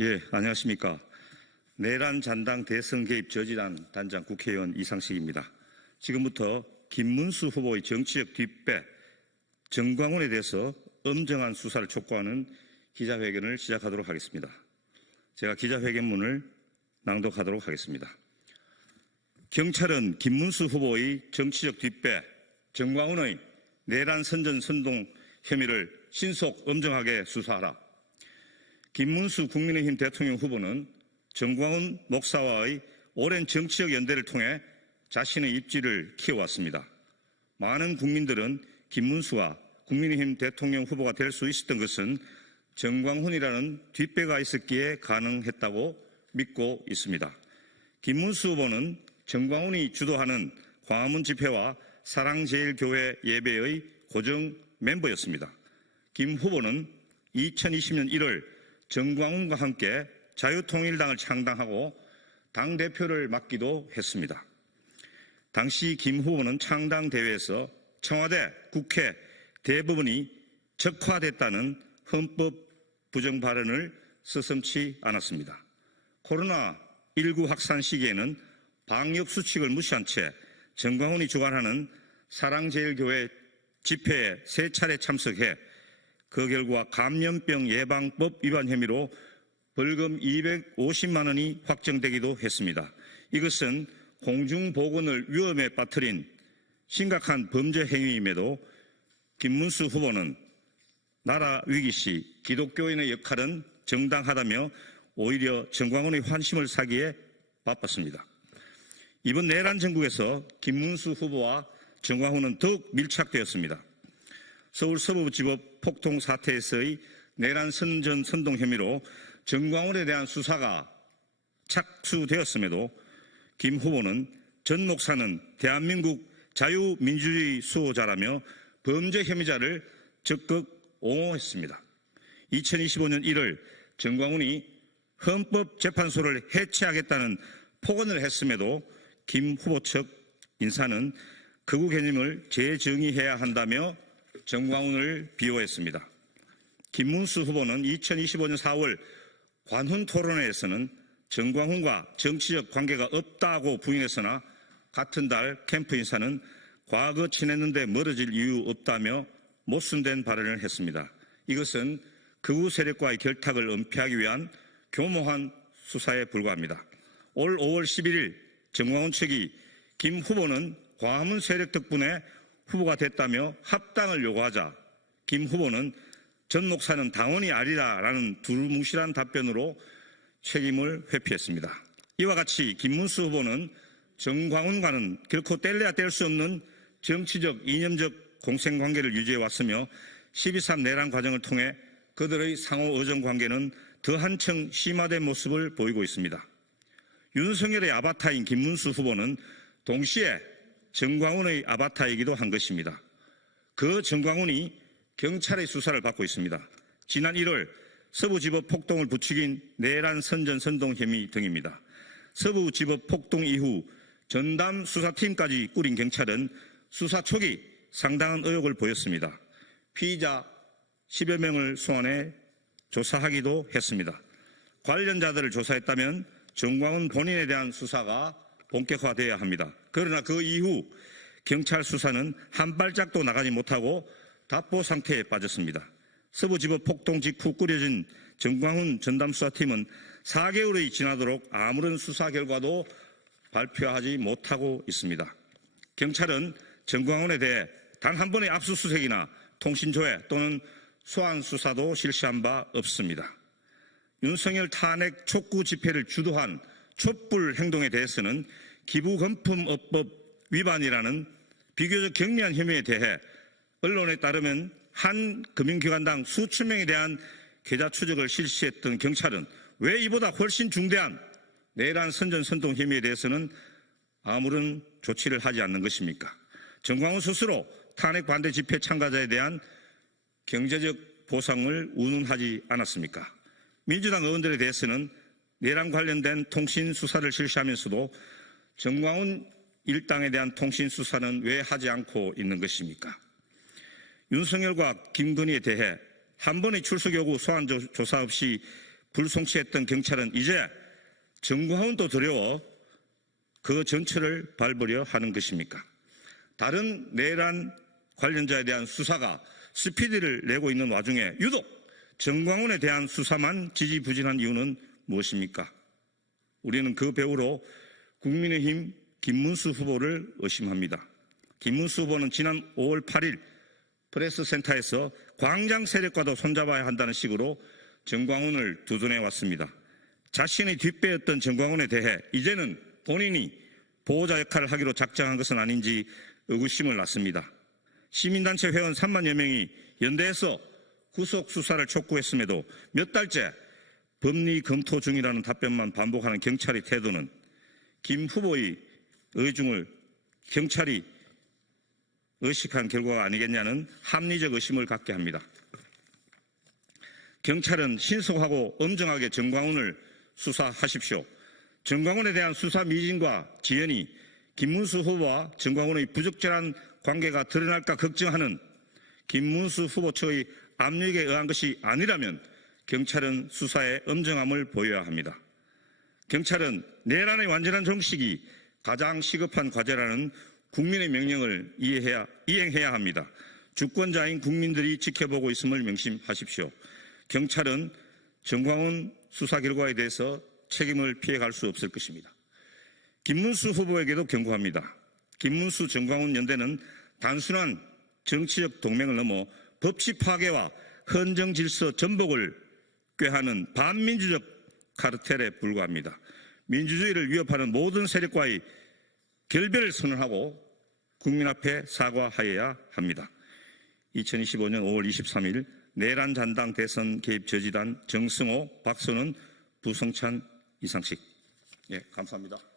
예, 안녕하십니까. 내란 잔당 대선 개입 저지란 단장 국회의원 이상식입니다. 지금부터 김문수 후보의 정치적 뒷배 정광훈에 대해서 엄정한 수사를 촉구하는 기자회견을 시작하도록 하겠습니다. 제가 기자회견문을 낭독하도록 하겠습니다. 경찰은 김문수 후보의 정치적 뒷배 정광훈의 내란 선전 선동 혐의를 신속 엄정하게 수사하라. 김문수 국민의힘 대통령 후보는 정광훈 목사와의 오랜 정치적 연대를 통해 자신의 입지를 키워왔습니다. 많은 국민들은 김문수가 국민의힘 대통령 후보가 될 수 있었던 것은 정광훈이라는 뒷배가 있었기에 가능했다고 믿고 있습니다. 김문수 후보는 정광훈이 주도하는 광화문 집회와 사랑제일교회 예배의 고정 멤버였습니다. 김 후보는 2020년 1월 정광훈과 함께 자유통일당을 창당하고 당대표를 맡기도 했습니다. 당시 김 후보는 창당대회에서 청와대, 국회 대부분이 적화됐다는 헌법 부정 발언을 서슴지 않았습니다. 코로나19 확산 시기에는 방역수칙을 무시한 채 정광훈이 주관하는 사랑제일교회 집회에 3차례 참석해 그 결과 감염병 예방법 위반 혐의로 벌금 250만 원이 확정되기도 했습니다. 이것은 공중보건을 위험에 빠뜨린 심각한 범죄 행위임에도 김문수 후보는 나라 위기 시 기독교인의 역할은 정당하다며 오히려 정광훈의 환심을 사기에 바빴습니다. 이번 내란 정국에서 김문수 후보와 정광훈은 더욱 밀착되었습니다. 서울 서부지법 폭동 사태에서의 내란 선전 선동 혐의로 정광훈에 대한 수사가 착수되었음에도 김 후보는 전 목사는 대한민국 자유민주주의 수호자라며 범죄 혐의자를 적극 옹호했습니다. 2025년 1월 정광훈이 헌법재판소를 해체하겠다는 폭언을 했음에도 김 후보 측 인사는 극우 개념을 재정의해야 한다며 정광훈을 비호했습니다. 김문수 후보는 2025년 4월 관훈 토론회에서는 정광훈과 정치적 관계가 없다고 부인했으나 같은 달 캠프 인사는 과거 친했는데 멀어질 이유 없다며 모순된 발언을 했습니다. 이것은 극우 세력과의 결탁을 은폐하기 위한 교모한 수사에 불과합니다. 올 5월 11일 정광훈 측이 김 후보는 광화문 세력 덕분에 후보가 됐다며 합당을 요구하자 김 후보는 전 목사는 당원이 아니라라는 두루뭉실한 답변으로 책임을 회피했습니다. 이와 같이 김문수 후보는 정광훈과는 결코 뗄래야 뗄 수 없는 정치적 이념적 공생관계를 유지해왔으며 12.3 내란 과정을 통해 그들의 상호 의정 관계는 더 한층 심화된 모습을 보이고 있습니다. 윤석열의 아바타인 김문수 후보는 동시에 정광훈의 아바타이기도 한 것입니다. 그 정광훈이 경찰의 수사를 받고 있습니다. 지난 1월 서부지법 폭동을 부추긴 내란 선전 선동 혐의 등입니다. 서부지법 폭동 이후 전담 수사팀까지 꾸린 경찰은 수사 초기 상당한 의혹을 보였습니다. 피의자 10여 명을 소환해 조사하기도 했습니다. 관련자들을 조사했다면 정광훈 본인에 대한 수사가 본격화되어야 합니다. 그러나 그 이후 경찰 수사는 한 발짝도 나가지 못하고 답보 상태에 빠졌습니다. 서부지법 폭동 직후 꾸려진 정광훈 전담수사팀은 4개월이 지나도록 아무런 수사 결과도 발표하지 못하고 있습니다. 경찰은 정광훈에 대해 단 한 번의 압수수색이나 통신조회 또는 소환 수사도 실시한 바 없습니다. 윤석열 탄핵 촉구 집회를 주도한 촛불 행동에 대해서는 기부금품업법 위반이라는 비교적 경미한 혐의에 대해 언론에 따르면 한 금융기관당 수천 명에 대한 계좌 추적을 실시했던 경찰은 왜 이보다 훨씬 중대한 내란 선전 선동 혐의에 대해서는 아무런 조치를 하지 않는 것입니까? 정광훈 스스로 탄핵 반대 집회 참가자에 대한 경제적 보상을 운운하지 않았습니까? 민주당 의원들에 대해서는 내란 관련된 통신 수사를 실시하면서도 정광훈 일당에 대한 통신 수사는 왜 하지 않고 있는 것입니까? 윤석열과 김건희에 대해 한 번의 출석 요구 소환 조사 없이 불송치했던 경찰은 이제 정광훈도 두려워 그 전철을 밟으려 하는 것입니까? 다른 내란 관련자에 대한 수사가 스피드를 내고 있는 와중에 유독 정광훈에 대한 수사만 지지부진한 이유는 무엇입니까? 우리는 그 배우로 국민의힘 김문수 후보를 의심합니다. 김문수 후보는 지난 5월 8일 프레스센터에서 광장 세력과도 손잡아야 한다는 식으로 정광훈을 두둔해 왔습니다. 자신의 뒷배였던 정광훈에 대해 이제는 본인이 보호자 역할을 하기로 작정한 것은 아닌지 의구심을 낳습니다. 시민단체 회원 3만여 명이 연대해서 구속 수사를 촉구했음에도 몇 달째 법리 검토 중이라는 답변만 반복하는 경찰의 태도는 김 후보의 의중을 경찰이 의식한 결과가 아니겠냐는 합리적 의심을 갖게 합니다. 경찰은 신속하고 엄정하게 정광훈을 수사하십시오. 정광훈에 대한 수사 미진과 지연이 김문수 후보와 정광훈의 부적절한 관계가 드러날까 걱정하는 김문수 후보 측의 압력에 의한 것이 아니라면 경찰은 수사에 엄정함을 보여야 합니다. 경찰은 내란의 완전한 종식이 가장 시급한 과제라는 국민의 명령을 이행해야 합니다. 주권자인 국민들이 지켜보고 있음을 명심하십시오. 경찰은 정광훈 수사 결과에 대해서 책임을 피해갈 수 없을 것입니다. 김문수 후보에게도 경고합니다. 김문수 정광훈 연대는 단순한 정치적 동맹을 넘어 법치 파괴와 헌정 질서 전복을 꾀하는 반민주적 카르텔에 불과합니다. 민주주의를 위협하는 모든 세력과의 결별을 선언하고 국민 앞에 사과하여야 합니다. 2025년 5월 23일 내란 잔당 대선 개입 저지단 정승호, 박선원, 부성찬, 이상식. 감사합니다.